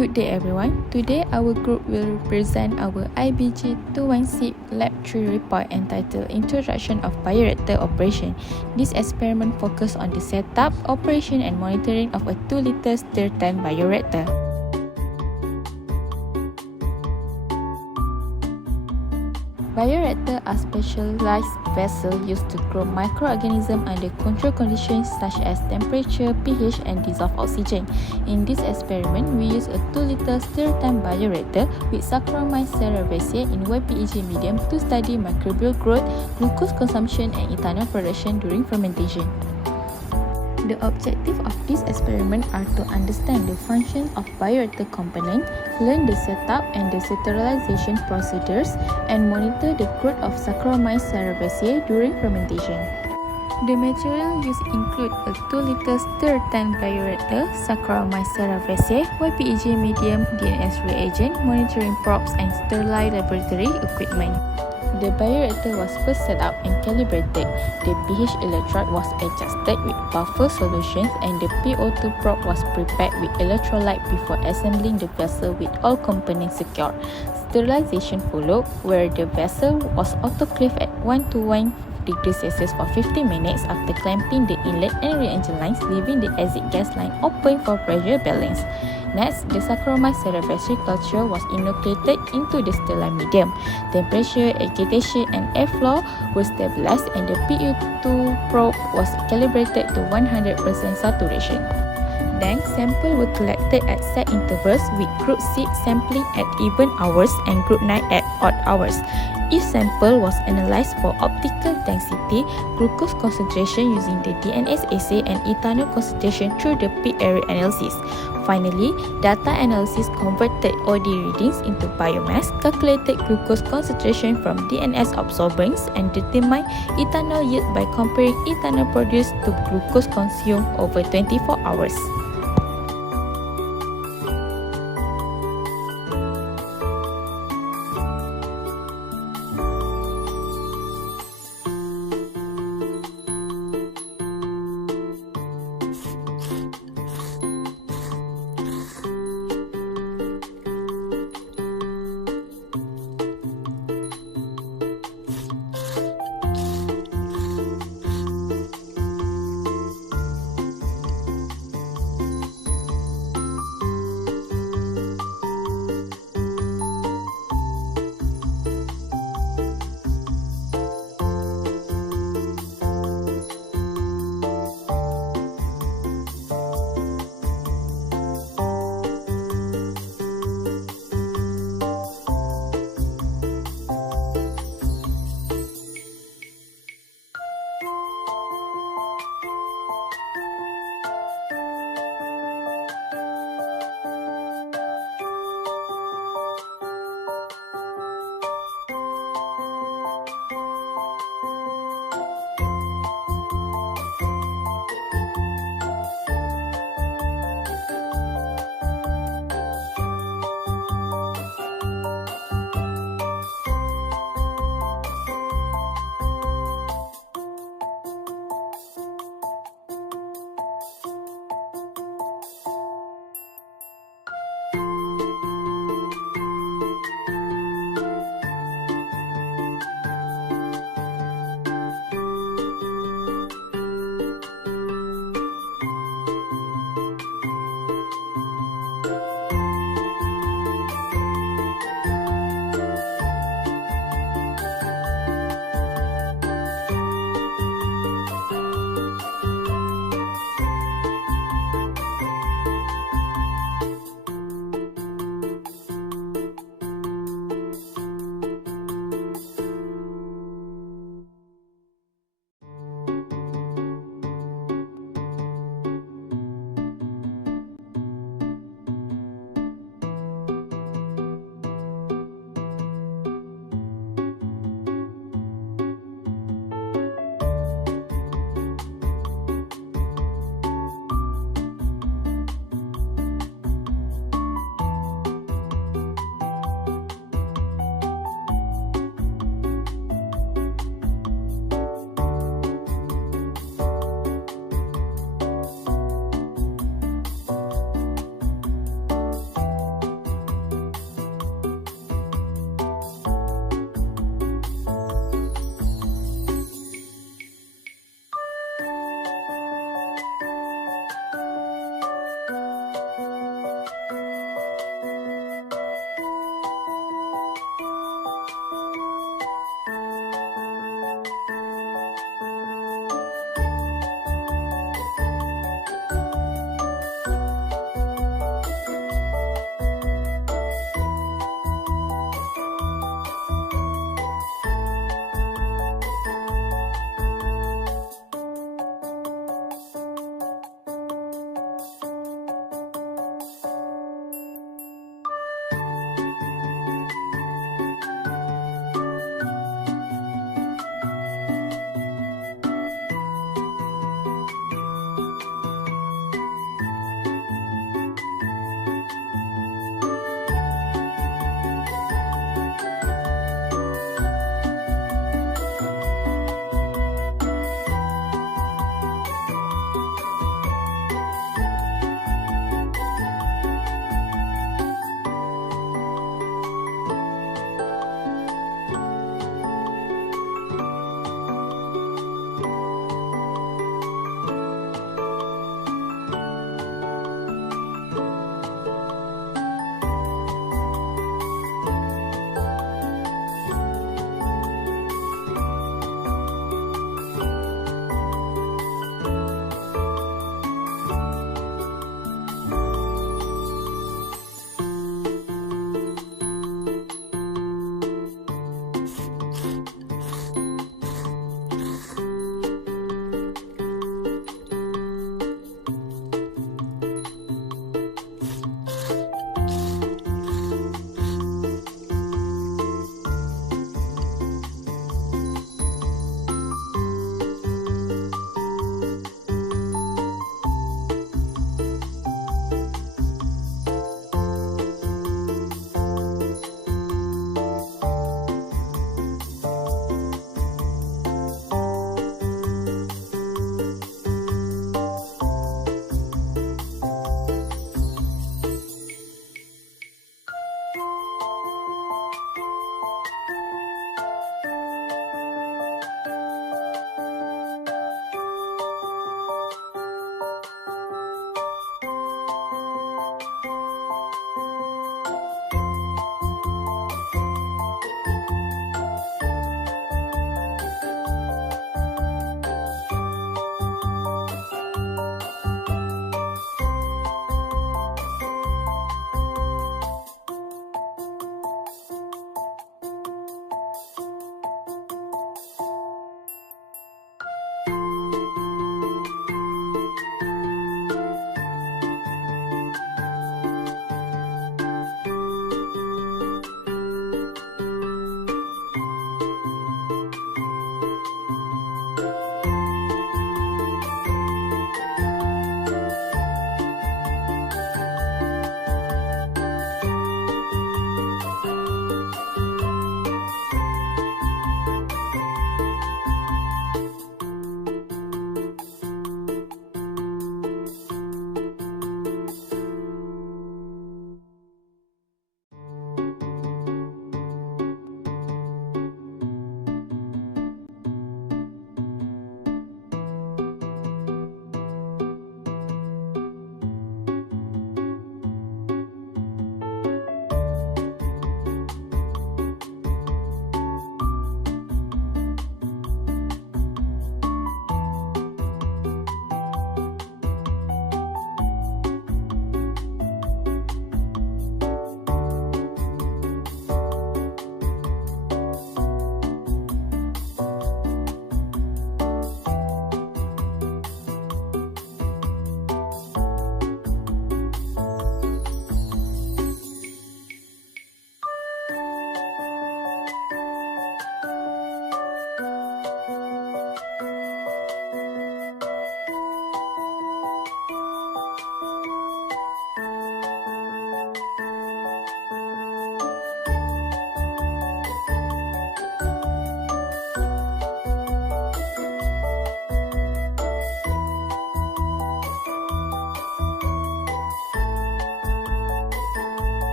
Good day everyone. Today our group will present our IBG216 Lab 3 report entitled Introduction of Bioreactor Operation. This experiment focused on the setup, operation and monitoring of a 2-liter stir-tank bioreactor. Bioreactors are specialized vessels used to grow microorganisms under controlled conditions such as temperature, pH, and dissolved oxygen. In this experiment, we use a 2-liter stir-tank bioreactor with Saccharomyces cerevisiae in YPEG medium to study microbial growth, glucose consumption, and ethanol production during fermentation. The objective of this experiment are to understand the function of bioreactor component, learn the setup and the sterilization procedures, and monitor the growth of Saccharomyces cerevisiae during fermentation. The material used include a 2-liter stir-tank bioreactor, Saccharomyces cerevisiae, YPEG medium, DNS reagent, monitoring probes, and sterile laboratory equipment. The bioreactor was first set up and calibrated. The pH electrode was adjusted with buffer solutions and the PO2 probe was prepared with electrolyte before assembling the vessel with all components secured. Sterilization followed, where the vessel was autoclaved at 121 degrees Celsius for 50 minutes after clamping the inlet and reagent lines, leaving the exit gas line open for pressure balance. Next, the Saccharomyces cerevisiae culture was inoculated into the sterile medium. Temperature, agitation, and airflow were stabilized and the PO2 probe was calibrated to 100% saturation. Then, samples were collected at set intervals with group 6 sampling at even hours and group 9 at odd hours. Each sample was analyzed for optical density, glucose concentration using the DNS assay, and ethanol concentration through the peak area analysis. Finally, data analysis converted OD readings into biomass, calculated glucose concentration from DNS absorbance, and determined ethanol yield by comparing ethanol produced to glucose consumed over 24 hours.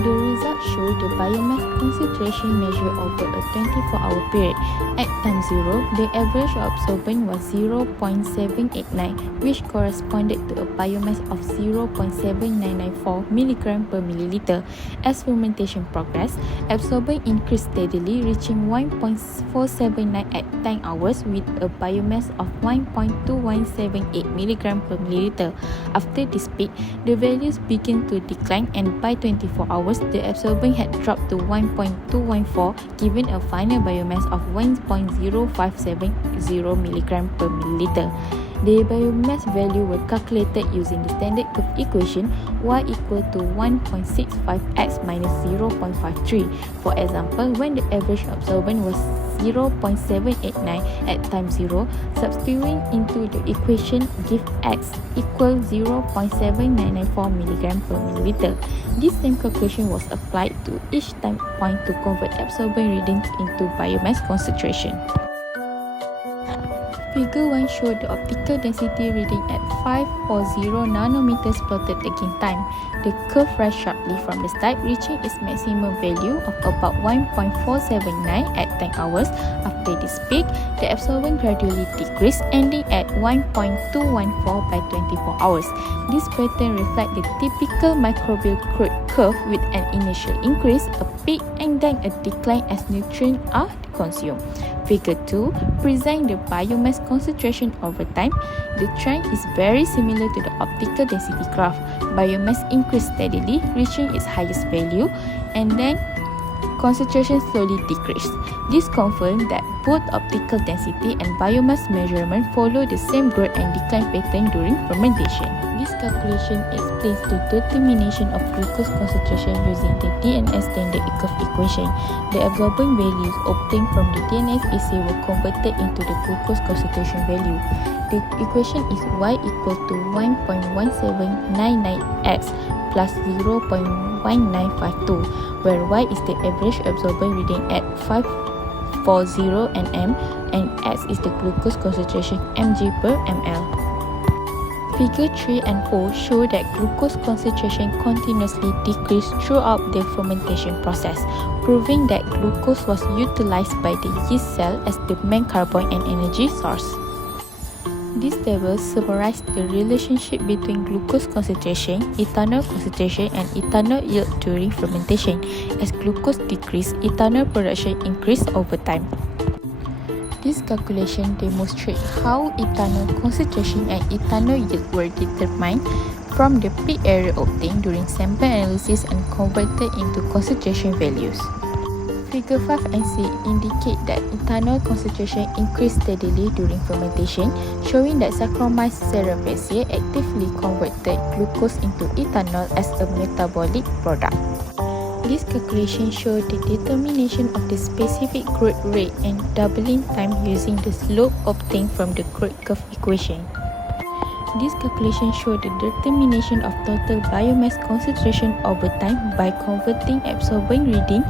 The results show the biomass concentration measured over a 24-hour period. At time 0, the average absorbent was 0.789, which corresponded to a biomass of 0.7994 mg per milliliter. As fermentation progressed, absorbent increased steadily, reaching 1.479 at 10 hours with a biomass of 1.2178 mg per milliliter. After this peak, the values began to decline, and by 24 hours, the absorbent had dropped to 1.214, giving a final biomass of 1.0570 mg per milliliter. The biomass value were calculated using the standard curve equation y equal to 1.65x minus 0.53. For example, when the average absorbent was 0.789 at time 0, substituting into the equation give x equal 0.7994 mg per milliliter. This same calculation was applied to each time point to convert absorbent readings into biomass concentration. Figure 1 showed the optical density reading at 540 nanometers plotted against time. The curve rise sharply from the start, reaching its maximum value of about 1.479 at 10 hours. After this peak, the absorbent gradually decreased, ending at 1.214 by 24 hours. This pattern reflects the typical microbial curve with an initial increase, a peak, and then a decline as nutrients are consumed. Figure 2 presents the biomass concentration over time. The trend is very similar to the optical density graph. Biomass increased steadily, reaching its highest value, and then concentration slowly decreased. This confirms that both optical density and biomass measurement follow the same growth and decline pattern during fermentation. This calculation explains the determination of glucose concentration using the DNS standard curve equation. The absorbent values obtained from the DNS assay were converted into the glucose concentration value. The equation is y equal to 1.1799x plus 0.1952, where y is the average absorbent reading at 540 nm and x is the glucose concentration mg per ml. Figure 3 and 4 show that glucose concentration continuously decreased throughout the fermentation process, proving that glucose was utilized by the yeast cell as the main carbon and energy source. This table summarizes the relationship between glucose concentration, ethanol concentration, and ethanol yield during fermentation. As glucose decreased, ethanol production increased over time. This calculation demonstrates how ethanol concentration and ethanol yield were determined from the peak area obtained during sample analysis and converted into concentration values. Figure 5 and 6 indicate that ethanol concentration increased steadily during fermentation, showing that Saccharomyces cerevisiae actively converted glucose into ethanol as a metabolic product. This calculation shows the determination of the specific growth rate and doubling time using the slope obtained from the growth curve equation. This calculation shows the determination of total biomass concentration over time by converting absorbent reading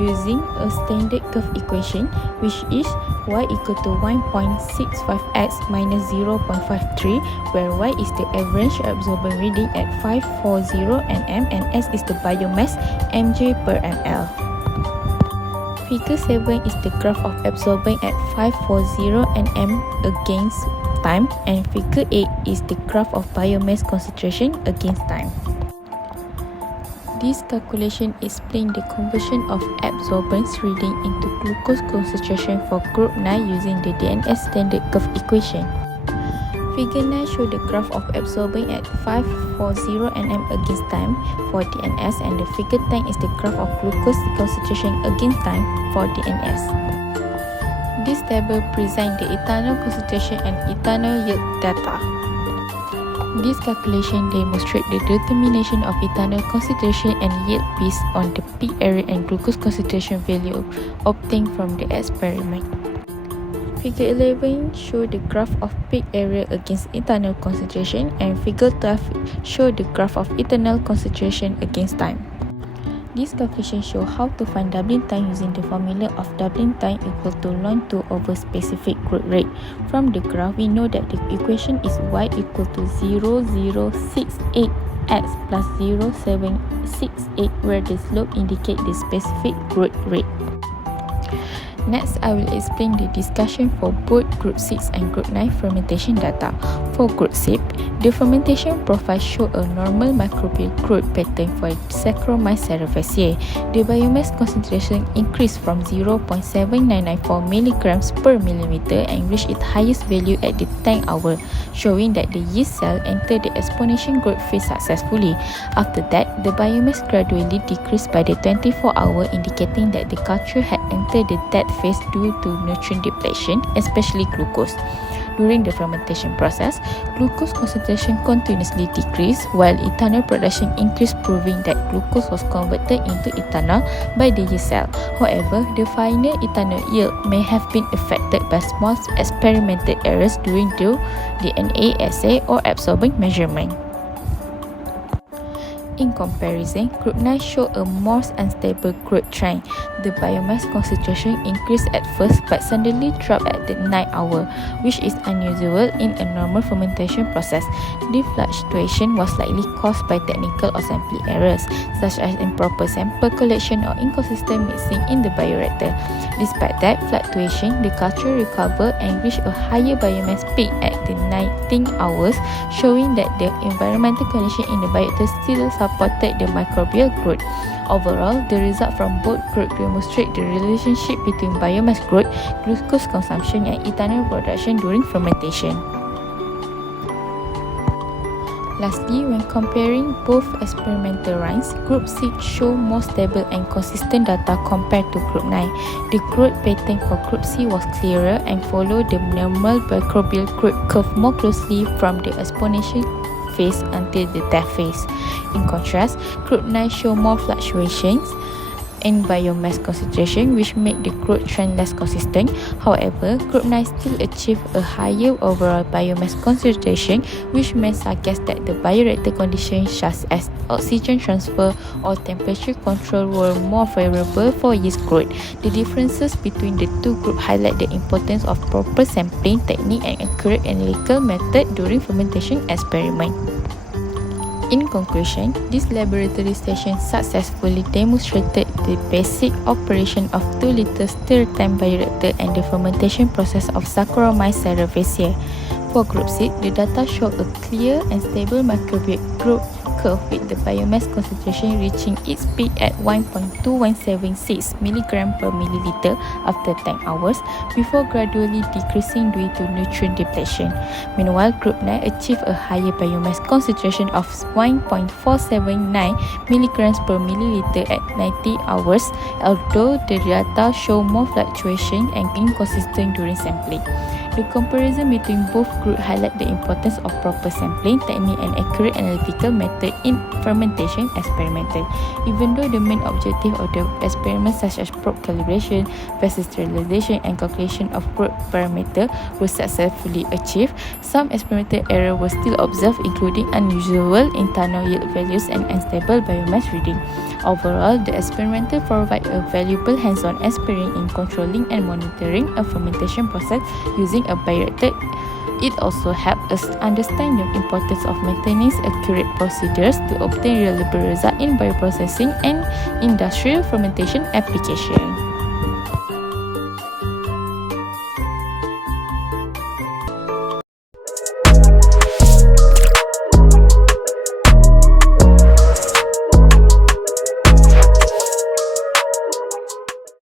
using a standard curve equation, which is y equal to 1.65x minus 0.53, where y is the average absorbent reading at 540 nm and s is the biomass mg per ml. Figure 7 is the graph of absorbent at 540 nm against time, and figure 8 is the graph of biomass concentration against time. This calculation explains the conversion of absorbance reading into glucose concentration for group 9 using the DNS standard curve equation. Figure 9 shows the graph of absorbing at 540 nm against time for DNS, and the figure 10 is the graph of glucose concentration against time for DNS. This table presents the ethanol concentration and ethanol yield data. This calculation demonstrates the determination of ethanol concentration and yield based on the peak area and glucose concentration value obtained from the experiment. Figure 11 shows the graph of peak area against ethanol concentration, and Figure 12 shows the graph of ethanol concentration against time. This calculation shows how to find doubling time using the formula of doubling time equal to ln 2 over specific growth rate. From the graph, we know that the equation is y equal to 0.068 x plus 0.768, where the slope indicates the specific growth rate. Next, I will explain the discussion for both Group 6 and Group 9 fermentation data. For Group 6, the fermentation profile show a normal microbial growth pattern for Saccharomyces cerevisiae. The biomass concentration increased from 0.7994 milligrams per millimeter and reached its highest value at the 10th hour, showing that the yeast cell entered the exponential growth phase successfully. After that, the biomass gradually decreased by the 24-hour, indicating that the culture had entered the dead phase due to nutrient depletion, especially glucose. During the fermentation process, glucose concentration continuously decreased while ethanol production increased, proving that glucose was converted into ethanol by the yeast cell. However, the final ethanol yield may have been affected by small experimental errors during the DNA assay or absorbent measurement. In comparison, Group 9 showed a more unstable growth trend. The biomass concentration increased at first but suddenly dropped at the 9th hour, which is unusual in a normal fermentation process. The fluctuation was likely caused by technical or sampling errors, such as improper sample collection or inconsistent mixing in the bioreactor. Despite that fluctuation, the culture recovered and reached a higher biomass peak at the 19th hours, showing that the environmental condition in the bioreactor still supported the microbial growth. Overall, the result from both groups demonstrate the relationship between biomass growth, glucose consumption, and ethanol production during fermentation. Lastly, when comparing both experimental runs, Group 6 show more stable and consistent data compared to Group 9. The growth pattern for Group C was clearer and followed the normal microbial growth curve more closely from the exponential phase until the death phase. In contrast, Group 9 show more fluctuations in biomass concentration, which make the growth trend less consistent. However, Group 9 still achieved a higher overall biomass concentration, which may suggest that the bioreactor conditions such as oxygen transfer or temperature control were more favorable for yeast growth. The differences between the two groups highlight the importance of proper sampling technique and accurate analytical method during fermentation experiment. In conclusion, this laboratory session successfully demonstrated the basic operation of 2-liter stir-time bioreactor and the fermentation process of Saccharomyces cerevisiae. For Group 6, the data showed a clear and stable microbial growth curve with the biomass concentration reaching its peak at 1.2176 mg per milliliter after 10 hours before gradually decreasing due to nutrient depletion. Meanwhile, Group 9 achieved a higher biomass concentration of 1.479 mg per milliliter at 90 hours, although the data show more fluctuation and inconsistent during sampling. The comparison between both groups highlight the importance of proper sampling technique and accurate analytical method in fermentation experimental. Even though the main objective of the experiment, such as probe calibration, vessel sterilization, and calculation of growth parameter, were successfully achieved, some experimental errors were still observed, including unusual internal yield values and unstable biomass reading. Overall, the experimental provide a valuable hands-on experience in controlling and monitoring a fermentation process using a bioreactor. It also helps us understand the importance of maintaining accurate procedures to obtain reliable results in bioprocessing and industrial fermentation application.